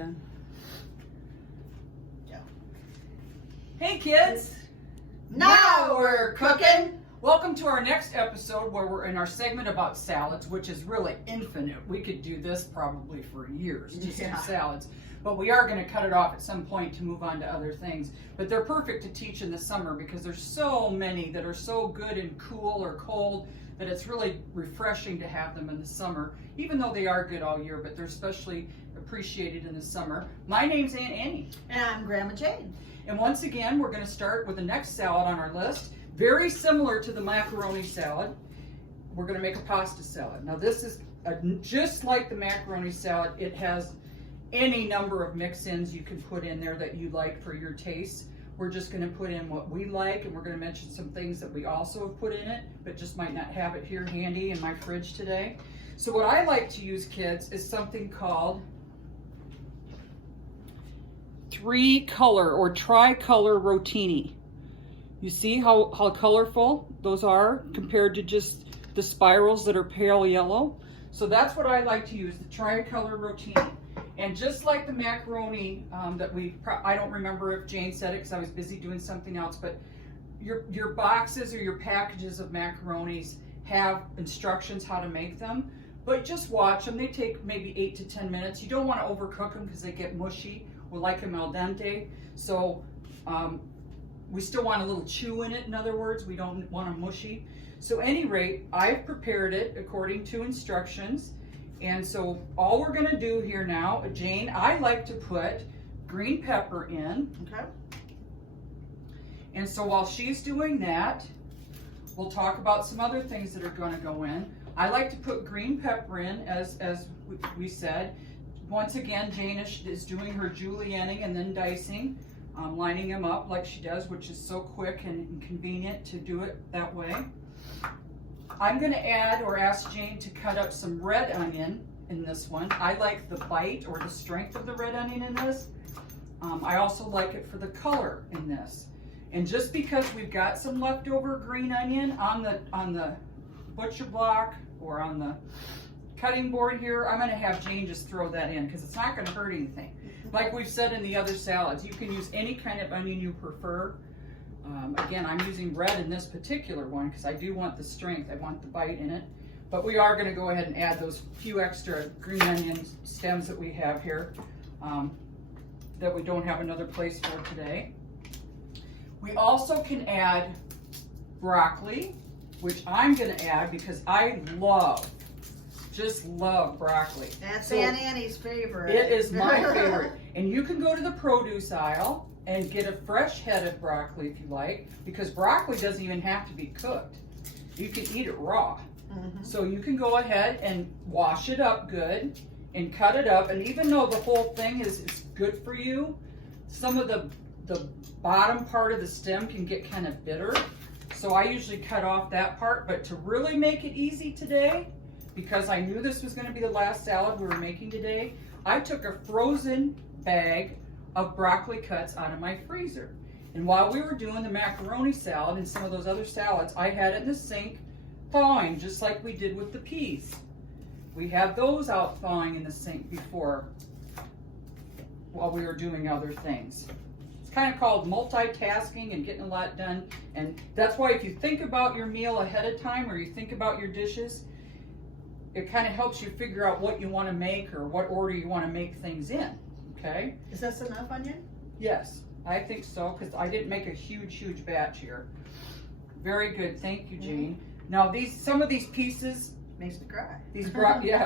then. Yeah. Hey kids! Now we're cooking. Welcome to our next episode where we're in our segment about salads, which is really infinite. We could do this probably for years, just do salads. But we are going to cut it off at some point to move on to other things. But they're perfect to teach in the summer because there's so many that are so good and cool or cold that it's really refreshing to have them in the summer, even though they are good all year, but they're especially appreciated in the summer. My name's Aunt Annie. And I'm Grandma Jayne. And once again, we're going to start with the next salad on our list. Very similar to the macaroni salad. We're going to make a pasta salad. Now this is just like the macaroni salad. It has any number of mix-ins you can put in there that you like for your taste. We're just going to put in what we like, and we're going to mention some things that we also have put in it, but just might not have it here handy in my fridge today. So what I like to use, kids, is something called 3-color or tricolor rotini. You see how colorful those are compared to just the spirals that are pale yellow? So that's what I like to use, the tricolor rotini. And just like the macaroni I don't remember if Jayne said it because I was busy doing something else, but your boxes or your packages of macaronis have instructions how to make them, but just watch them. They take maybe 8 to 10 minutes. You don't want to overcook them because they get mushy. We like them al dente. So we still want a little chew in it, in other words. We don't want them mushy. So at any rate, I've prepared it according to instructions. And so all we're gonna do here now, Jayne, I like to put green pepper in. Okay. And so while she's doing that, we'll talk about some other things that are gonna go in. I like to put green pepper in, as we said. Once again, Jayne is doing her julienning and then dicing, lining them up like she does, which is so quick and convenient to do it that way. I'm going to add or ask Jayne to cut up some red onion in this one. I like the bite or the strength of the red onion in this. I also like it for the color in this. And just because we've got some leftover green onion on the butcher block or on the cutting board here, I'm going to have Jayne just throw that in because it's not going to hurt anything. Like we've said in the other salads, you can use any kind of onion you prefer. Again, I'm using red in this particular one because I do want the strength. I want the bite in it. But we are going to go ahead and add those few extra green onion stems that we have here that we don't have another place for today. We also can add broccoli, which I'm going to add because I just love broccoli. That's Aunt Annie's favorite. It is my favorite. And you can go to the produce aisle and get a fresh head of broccoli if you like, because broccoli doesn't even have to be cooked. You can eat it raw. Mm-hmm. So you can go ahead and wash it up good and cut it up. And even though the whole thing is good for you, some of the bottom part of the stem can get kind of bitter. So I usually cut off that part. But to really make it easy today, because I knew this was going to be the last salad we were making today, I took a frozen bag of broccoli cuts out of my freezer. And while we were doing the macaroni salad and some of those other salads, I had it in the sink thawing, just like we did with the peas. We had those out thawing in the sink before while we were doing other things. It's kind of called multitasking and getting a lot done. And that's why if you think about your meal ahead of time or you think about your dishes, it kind of helps you figure out what you want to make or what order you want to make things in. Okay. Is this enough onion? Yes, I think so, because I didn't make a huge batch here. Very good, thank you, Jayne. Now some of these pieces makes me cry.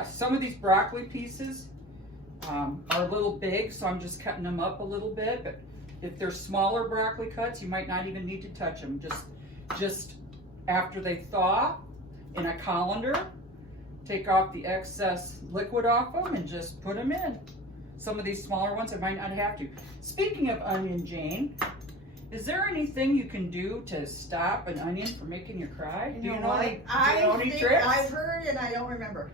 Some of these broccoli pieces are a little big, so I'm just cutting them up a little bit. But if they're smaller broccoli cuts, you might not even need to touch them. Just after they thaw in a colander, take off the excess liquid off them and just put them in. Some of these smaller ones, I might not have to. Speaking of onion, Jayne, is there anything you can do to stop an onion from making you cry? Do you know any tricks? I've heard and I don't remember.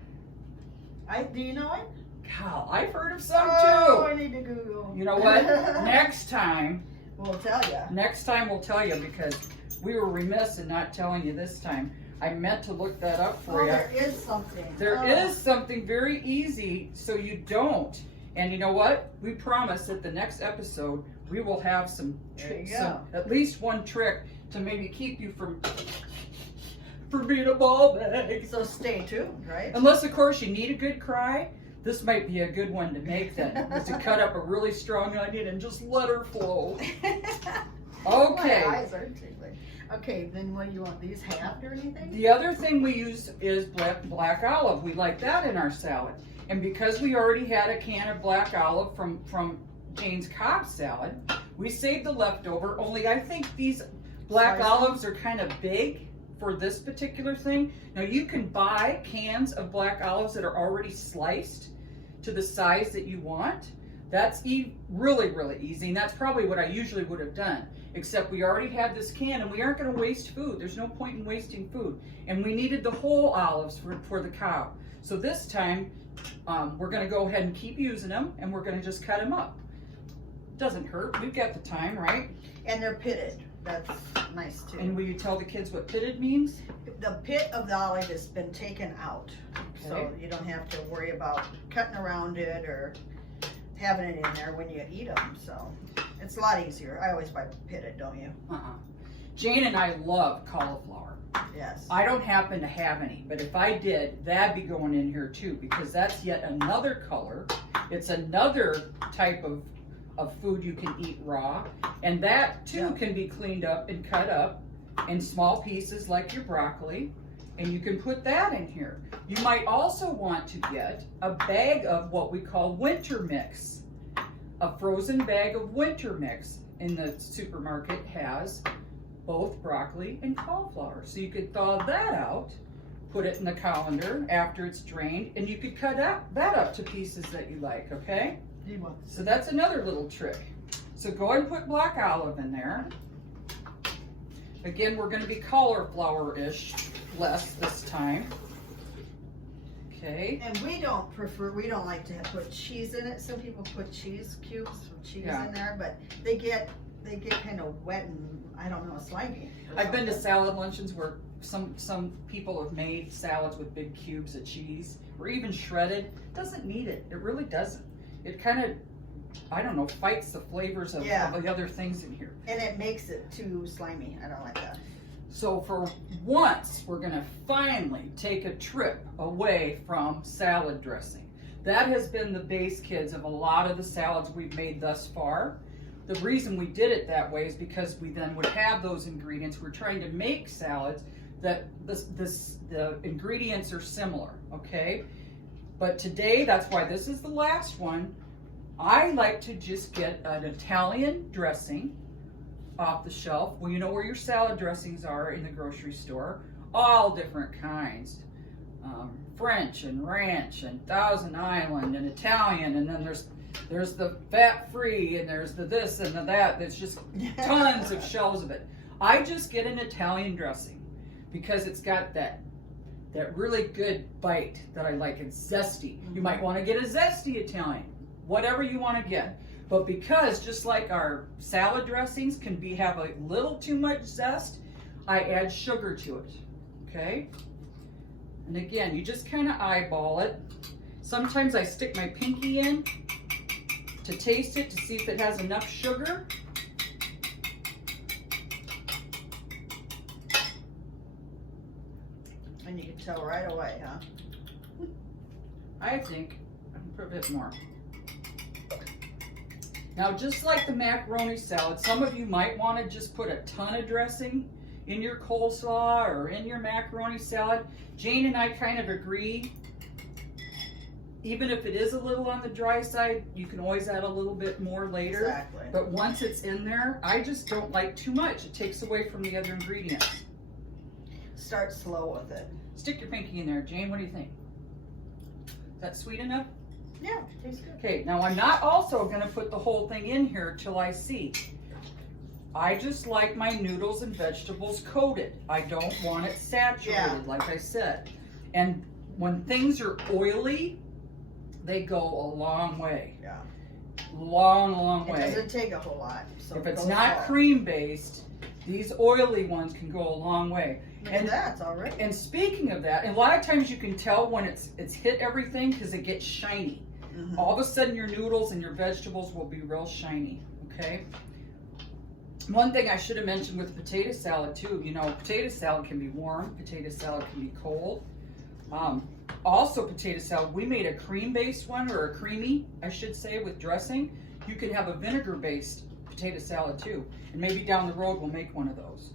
Do you know it? Cal, I've heard of some too. Oh, I need to Google. You know what? Next time we'll tell you. Next time we'll tell you because we were remiss in not telling you this time. I meant to look that up for you. There is something. There is something very easy so you don't. And you know what? We promise that the next episode we will have at least one trick to maybe keep you from being a ball bag. So stay tuned, right? Unless, of course, you need a good cry. This might be a good one to make then. Is to cut up a really strong onion and just let her flow. Okay. My eyes are tingling. Okay, then what do you want? These halved or anything? The other thing we use is black olive. We like that in our salad. And because we already had a can of black olive from Jayne's Cobb salad, we saved the leftover. Only I think these black olives are kind of big for this particular thing. Now you can buy cans of black olives that are already sliced to the size that you want. That's really, really easy, and that's probably what I usually would have done, except we already had this can, and we aren't going to waste food. There's no point in wasting food, and we needed the whole olives for the cow. So this time, we're going to go ahead and keep using them, and we're going to just cut them up. Doesn't hurt. We've got the time, right? And they're pitted. That's nice too. And will you tell the kids what pitted means? The pit of the olive has been taken out, so Okay. you don't have to worry about cutting around it or having it in there when you eat them. So it's a lot easier. I always buy pitted, don't you? Jayne and I love cauliflower. Yes. I don't happen to have any, but if I did, that'd be going in here too, because that's yet another color. It's another type of food you can eat raw, and that too can be cleaned up and cut up in small pieces like your broccoli, and you can put that in here. You might also want to get a bag of what we call winter mix. A frozen bag of winter mix in the supermarket has both broccoli and cauliflower. So you could thaw that out, put it in the colander after it's drained, and you could cut that up to pieces that you like, okay? So that's another little trick. So go ahead and put black olive in there. Again, we're going to be cauliflower-ish less this time. Okay. And we don't like to put cheese in it. Some people put cheese cubes with cheese in there, but they get kind of wet and I don't know, slimy. I've been to salad luncheons where some people have made salads with big cubes of cheese or even shredded. Doesn't need it. It really doesn't. It kind of, I don't know, fights the flavors of the other things in here. And it makes it too slimy. I don't like that. So for once, we're going to finally take a trip away from salad dressing. That has been the base, kids, of a lot of the salads we've made thus far. The reason we did it that way is because we then would have those ingredients. We're trying to make salads that the ingredients are similar, okay? But today, that's why this is the last one. I like to just get an Italian dressing off the shelf. Well, you know where your salad dressings are in the grocery store. All different kinds. French and ranch and Thousand Island and Italian, and then there's the fat-free, and there's the this and the that. There's just tons of shelves of it. I just get an Italian dressing because it's got that really good bite that I like. It's zesty. You might want to get a zesty Italian, whatever you want to get. But because just like our salad dressings can have a little too much zest, I add sugar to it, okay? And again, you just kind of eyeball it. Sometimes I stick my pinky in to taste it to see if it has enough sugar. And you can tell right away, huh? I think I can put a bit more. Now, just like the macaroni salad, some of you might want to just put a ton of dressing in your coleslaw or in your macaroni salad. Jayne and I kind of agree. Even if it is a little on the dry side, you can always add a little bit more later. Exactly. But once it's in there, I just don't like too much. It takes away from the other ingredients. Start slow with it. Stick your pinky in there. Jayne, what do you think? Is that sweet enough? Yeah, tastes good. Okay, now I'm not also going to put the whole thing in here till I see. I just like my noodles and vegetables coated. I don't want it saturated, like I said. And when things are oily, they go a long way. Yeah. Long way. It doesn't take a whole lot. So If it's not cream-based, these oily ones can go a long way. And that's all right. And speaking of that, and a lot of times you can tell when it's hit everything because it gets shiny. all of a sudden your noodles and your vegetables will be real shiny, okay? One thing I should have mentioned with potato salad too, you know, potato salad can be warm, potato salad can be cold. Also potato salad, we made a cream-based one, or a creamy, I should say, with dressing. You can have a vinegar-based potato salad too, and maybe down the road we'll make one of those.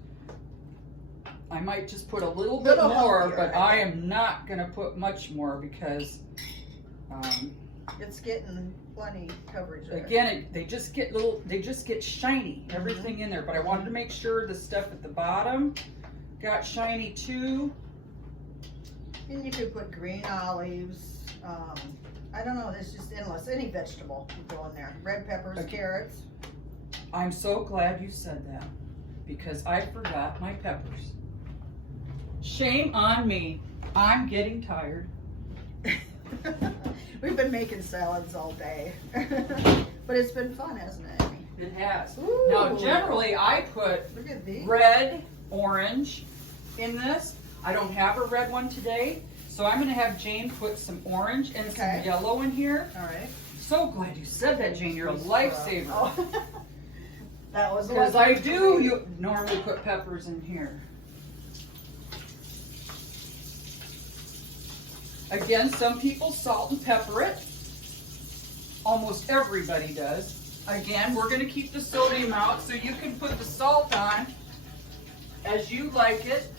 I might just put a little bit more, healthier, but I am not gonna put much more because it's getting plenty coverage there. again, they just get shiny, everything in there. But I wanted to make sure the stuff at the bottom got shiny too. And you could put green olives. I don't know, there's just endless. Any vegetable can go in there. Red peppers, carrots. I'm so glad you said that because I forgot my peppers. Shame on me. I'm getting tired. We've been making salads all day. But it's been fun, hasn't it, Amy? It has. Ooh. Now, generally, I put Look at these. red, orange in this. I don't have a red one today, so I'm going to have Jayne put some orange and some yellow in here. All right. So glad you said that, Jayne. You're a lifesaver. Oh. That was Because I do normally put peppers in here. Again, some people salt and pepper it. Almost everybody does. Again, we're going to keep the sodium out so you can put the salt on as you like it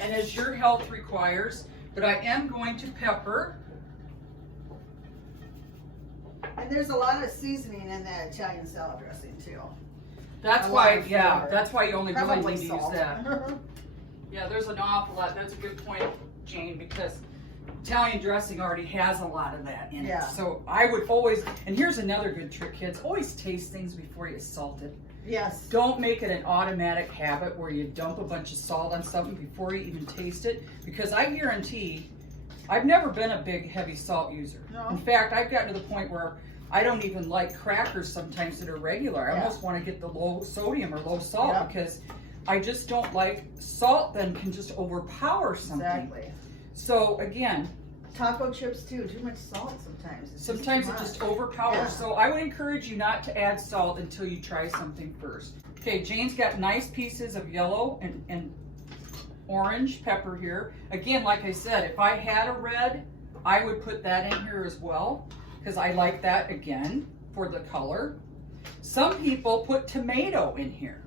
and as your health requires. But I am going to pepper. And there's a lot of seasoning in that Italian salad dressing too. That's why, yeah, that's why you only really Probably need to use salt. that. Yeah, there's an awful lot. That's a good point, Jayne, because Italian dressing already has a lot of that in it. Yeah. So I would always, and here's another good trick, kids, always taste things before you salt it. Yes. Don't make it an automatic habit where you dump a bunch of salt on something before you even taste it, because I guarantee, I've never been a big heavy salt user. No. In fact, I've gotten to the point where I don't even like crackers sometimes that are regular. I almost want to get the low sodium or low salt because I just don't like salt then can just overpower something. Exactly. So again, taco chips too, too much salt sometimes. Sometimes it just overpowers. Yeah. So I would encourage you not to add salt until you try something first. Okay, Jayne's got nice pieces of yellow and orange pepper here. Again, like I said, if I had a red, I would put that in here as well, because I like that again for the color. Some people put tomato in here.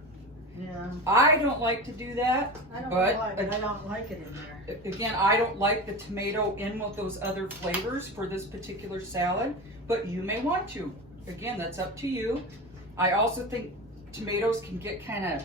Yeah. I don't like to do that, I don't but like it. I don't like it in there. again, I don't like the tomato in with those other flavors for this particular salad, but you may want to. Again, that's up to you. I also think tomatoes can get kind of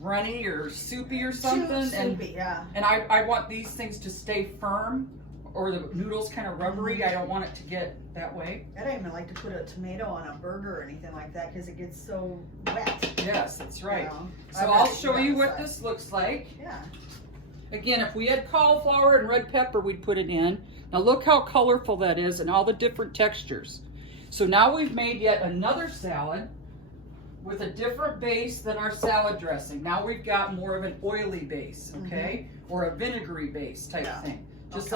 runny or soupy or something. Soupy, yeah. And I want these things to stay firm, or the noodles kind of rubbery. I don't want it to get that way. I don't even like to put a tomato on a burger or anything like that because it gets so wet. Yes, that's right. You know? So I'll show you what this looks like. Yeah. Again, if we had cauliflower and red pepper, we'd put it in. Now look how colorful that is and all the different textures. So now we've made yet another salad with a different base than our salad dressing. Now we've got more of an oily base, okay? Or a vinegary base type thing. Just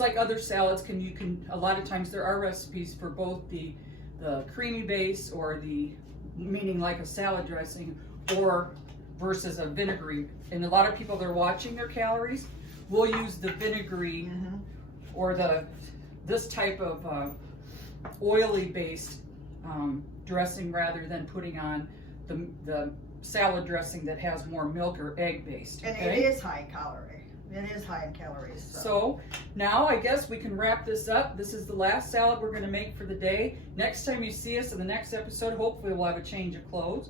like other salads, you can a lot of times there are recipes for both the creamy base or meaning like a salad dressing, or versus a vinegary. And a lot of people, they're watching their calories, will use the vinegary or this type of oily based dressing rather than putting on the salad dressing that has more milk or egg based. And it is high calorie. It is high in calories. So now I guess we can wrap this up. This is the last salad we're going to make for the day. Next time you see us in the next episode, hopefully we'll have a change of clothes.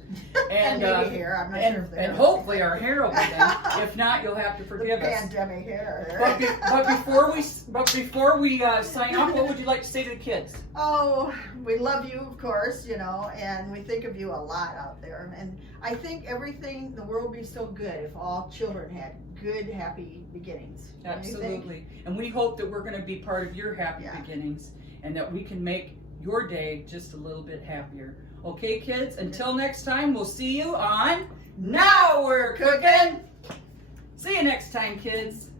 And maybe hair. I'm not sure if and hopefully our hair will be done. If not, you'll have to forgive us. Pandemic hair. But before we sign off, what would you like to say to the kids? Oh, we love you, of course, and we think of you a lot out there. And I think the world would be so good if all children had good, happy beginnings. Absolutely. And we hope that we're going to be part of your happy beginnings and that we can make your day just a little bit happier. Okay, kids? Until next time, we'll see you on Now We're Cooking. See you next time, kids.